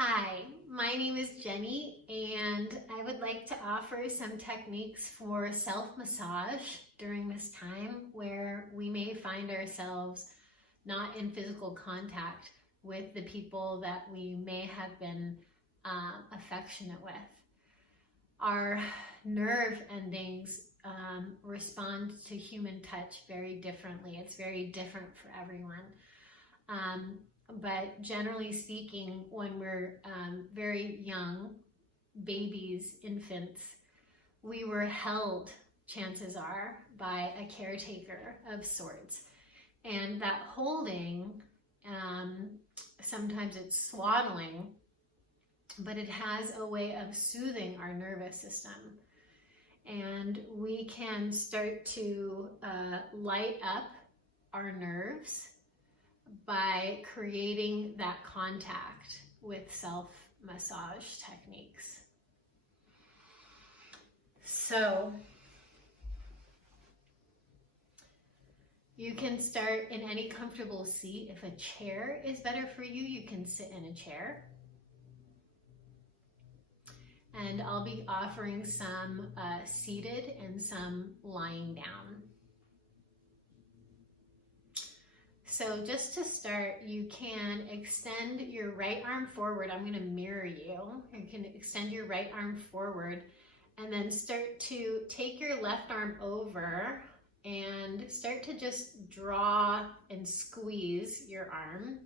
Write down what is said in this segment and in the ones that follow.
Hi, my name is Jenny, and I would like to offer some techniques for self-massage during this time where we may find ourselves not in physical contact with the people that we may have been affectionate with. Our nerve endings respond to human touch very differently. It's very different for everyone. But generally speaking, when we're very young, babies, infants, we were held, chances are, by a caretaker of sorts. And that holding, sometimes it's swaddling, but it has a way of soothing our nervous system. And we can start to light up our nerves by creating that contact with self-massage techniques. So you can start in any comfortable seat. If a chair is better for you, you can sit in a chair. And I'll be offering some seated and some lying down. So just to start, you can extend your right arm forward. I'm going to mirror you. You can extend your right arm forward and then start to take your left arm over and start to just draw and squeeze your arm.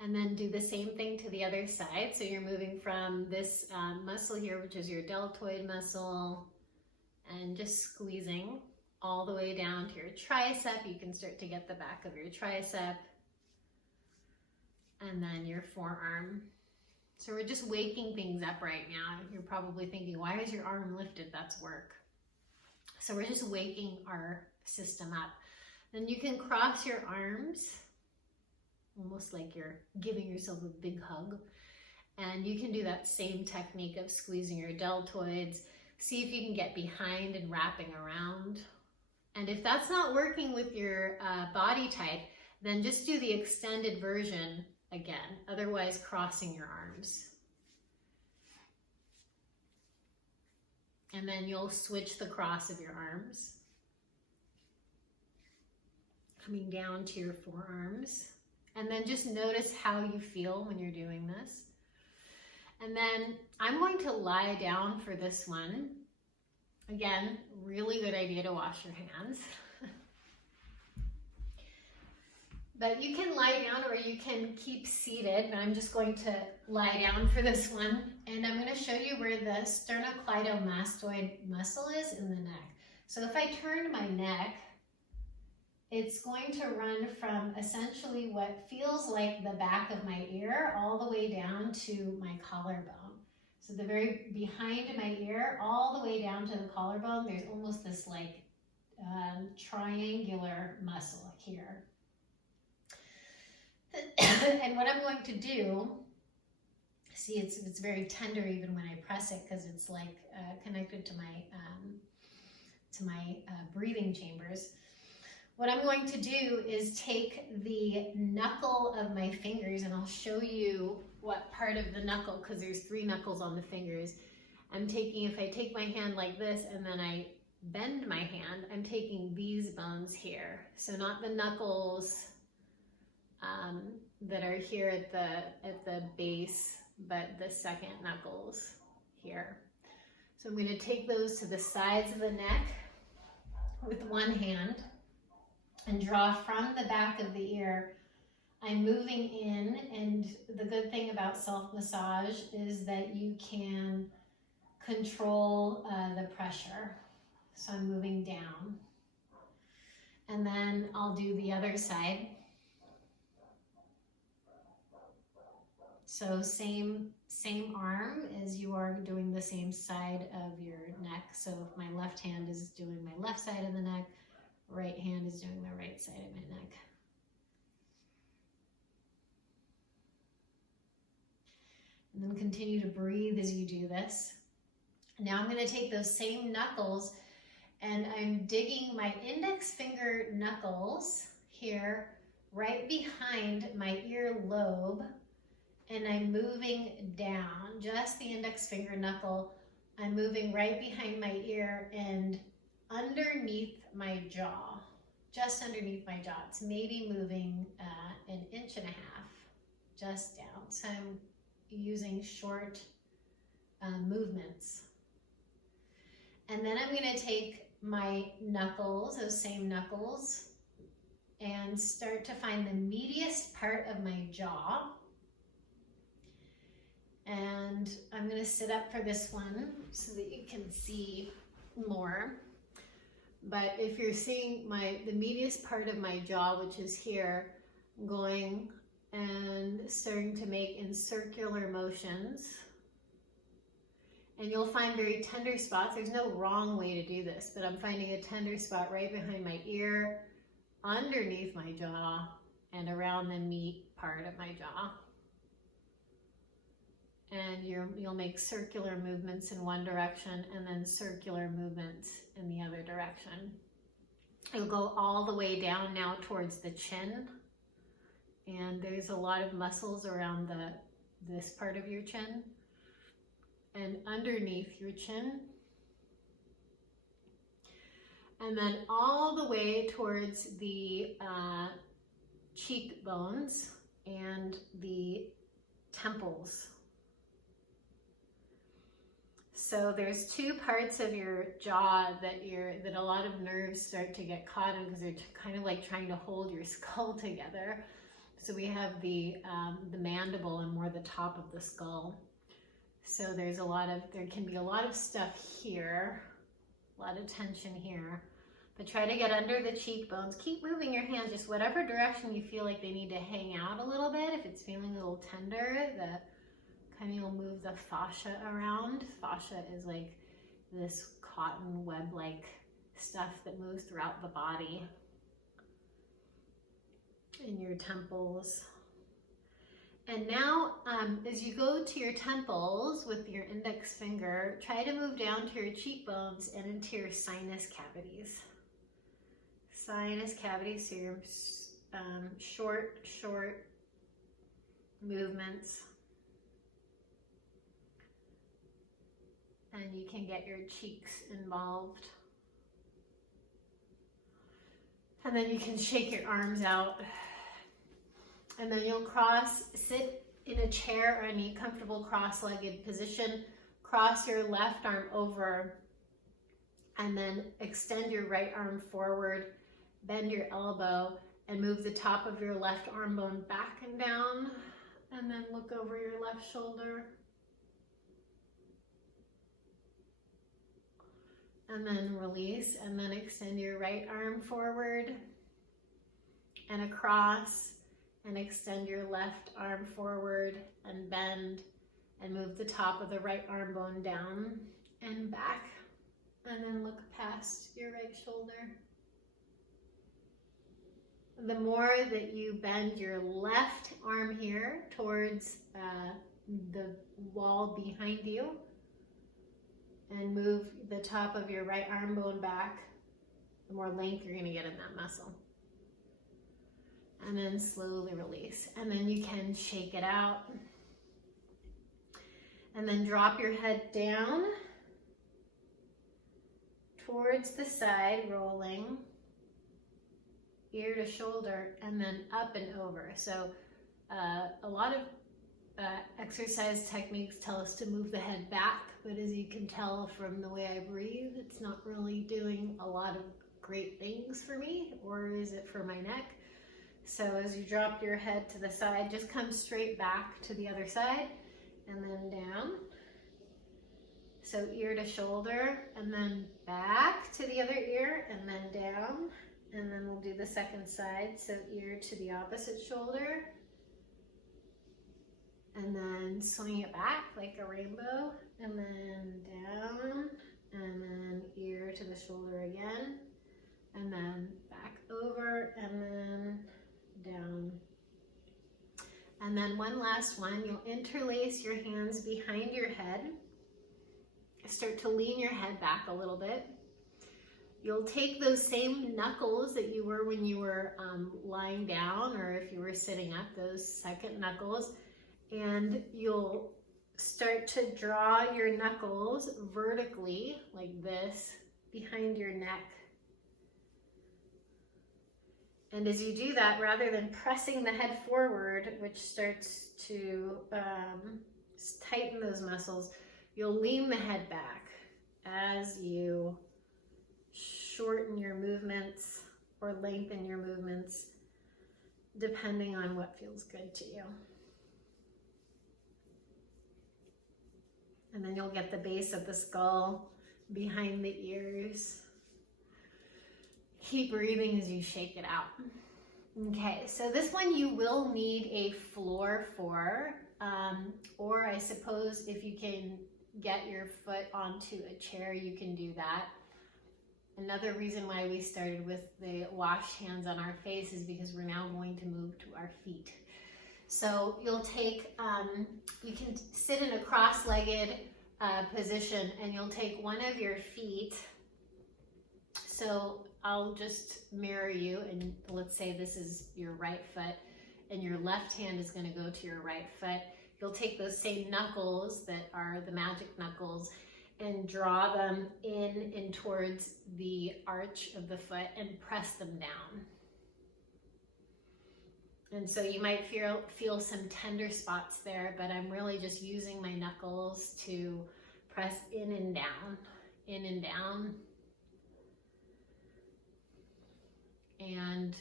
And then do the same thing to the other side. So you're moving from this muscle here, which is your deltoid muscle, and just squeezing all the way down to your tricep. You can start to get the back of your tricep and then your forearm. So we're just waking things up right now. You're probably thinking, why is your arm lifted? That's work. So we're just waking our system up. Then you can cross your arms, almost like you're giving yourself a big hug. And you can do that same technique of squeezing your deltoids. See if you can get behind and wrapping around. And if that's not working with your body type, then just do the extended version again, otherwise crossing your arms. And then you'll switch the cross of your arms, coming down to your forearms. And then just notice how you feel when you're doing this. And then I'm going to lie down for this one. Again, really good idea to wash your hands. But you can lie down or you can keep seated, but I'm just going to lie down for this one. And I'm going to show you where the sternocleidomastoid muscle is in the neck. So if I turn my neck, it's going to run from essentially what feels like the back of my ear all the way down to my collarbone. So the very behind my ear, all the way down to the collarbone, there's almost this like triangular muscle here. And what I'm going to do, see it's very tender even when I press it because it's like connected to my breathing chambers. What I'm going to do is take the knuckle of my fingers, and I'll show you what part of the knuckle, because there's 3 knuckles on the fingers. If I take my hand like this and then I bend my hand, I'm taking these bones here. So not the knuckles that are here at the base, but the second knuckles here. So I'm going to take those to the sides of the neck with one hand and draw from the back of the ear. I'm moving in, and the good thing about self-massage is that you can control the pressure. So I'm moving down. And then I'll do the other side. So same arm as you are doing the same side of your neck. So if my left hand is doing my left side of the neck, right hand is doing the right side of my neck. And then continue to breathe as you do this. Now I'm going to take those same knuckles and I'm digging my index finger knuckles here right behind my ear lobe, and I'm moving down, just the index finger knuckle. I'm moving right behind my ear and underneath my jaw, just underneath my jaw. It's maybe moving 1.5 inches, just down. So I'm using short movements. And then I'm going to take my knuckles, those same knuckles, and start to find the meatiest part of my jaw. And I'm going to sit up for this one so that you can see more. But if you're seeing the meatiest part of my jaw, which is here, I'm going and starting to make in circular motions. And you'll find very tender spots. There's no wrong way to do this, but I'm finding a tender spot right behind my ear, underneath my jaw, and around the meat part of my jaw. And you'll make circular movements in one direction and then circular movements in the other direction. You'll go all the way down now towards the chin. And there's a lot of muscles around this part of your chin and underneath your chin. And then all the way towards the cheekbones and the temples. So there's two parts of your jaw that a lot of nerves start to get caught in because they're kind of like trying to hold your skull together. So we have the mandible and more the top of the skull. So there can be a lot of stuff here, a lot of tension here. But try to get under the cheekbones. Keep moving your hands, just whatever direction you feel like they need to hang out a little bit. If it's feeling a little tender, you'll move the fascia around. Fascia is like this cotton web-like stuff that moves throughout the body. In your temples. And now, as you go to your temples with your index finger, try to move down to your cheekbones and into your sinus cavities. Sinus cavities, so your short movements. And you can get your cheeks involved. And then you can shake your arms out. And then you'll sit in a chair or any comfortable cross-legged position. Cross your left arm over and then extend your right arm forward. Bend your elbow and move the top of your left arm bone back and down. And then look over your left shoulder. And then release, and then extend your right arm forward and across, and extend your left arm forward and bend, and move the top of the right arm bone down and back, and then look past your right shoulder. The more that you bend your left arm here towards the wall behind you, and move the top of your right arm bone back, the more length you're going to get in that muscle. And then slowly release. And then you can shake it out. And then drop your head down towards the side, rolling, ear to shoulder, and then up and over. So a lot of exercise techniques tell us to move the head back, but as you can tell from the way I breathe, it's not really doing a lot of great things for me, or is it for my neck? So as you drop your head to the side, just come straight back to the other side and then down. So ear to shoulder and then back to the other ear and then down. And then we'll do the second side, so ear to the opposite shoulder. And then swing it back like a rainbow, and then down, and then ear to the shoulder again, and then back over, and then down. And then one last one, you'll interlace your hands behind your head. Start to lean your head back a little bit. You'll take those same knuckles that you were when you were lying down, or if you were sitting up, those second knuckles, and you'll start to draw your knuckles vertically like this behind your neck. And as you do that, rather than pressing the head forward, which starts to tighten those muscles, you'll lean the head back as you shorten your movements or lengthen your movements, depending on what feels good to you. And then you'll get the base of the skull behind the ears. Keep breathing as you shake it out. Okay, so this one you will need a floor for, or I suppose if you can get your foot onto a chair, you can do that. Another reason why we started with the washed hands on our face is because we're now going to move to our feet. So you'll take, you can sit in a cross-legged position, and you'll take one of your feet. So I'll just mirror you, and let's say this is your right foot, and your left hand is going to go to your right foot. You'll take those same knuckles that are the magic knuckles and draw them in and towards the arch of the foot and press them down. And so you might feel some tender spots there, but I'm really just using my knuckles to press in and down, in and down. And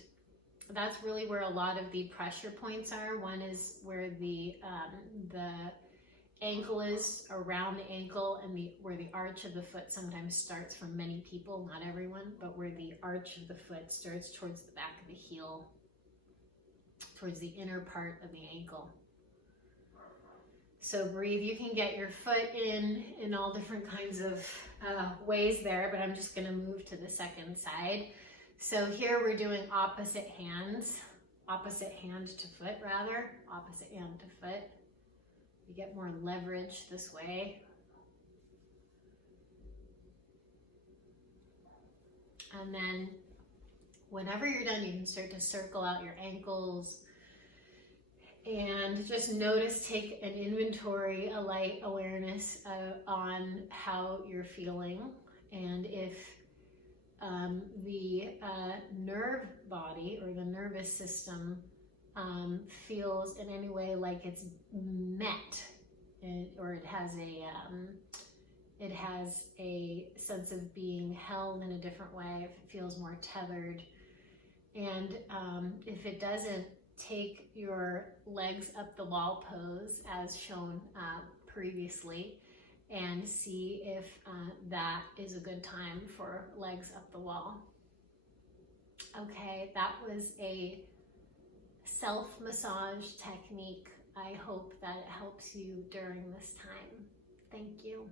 that's really where a lot of the pressure points are. One is where the ankle is, around the ankle, and where the arch of the foot sometimes starts for many people, not everyone, but where the arch of the foot starts towards the back of the heel, towards the inner part of the ankle. So breathe. You can get your foot in all different kinds of ways there, but I'm just going to move to the second side. So here we're doing opposite hands, opposite hand to foot rather, opposite hand to foot. You get more leverage this way. And then whenever you're done, you can start to circle out your ankles and just notice, take an inventory, a light awareness on how you're feeling. And if the nerve body or the nervous system feels in any way like it's met, or it has a sense of being held in a different way, if it feels more tethered, and if it doesn't, take your legs up the wall pose as shown previously, and see if that is a good time for legs up the wall. Okay, that was a self-massage technique. I hope that it helps you during this time. Thank you.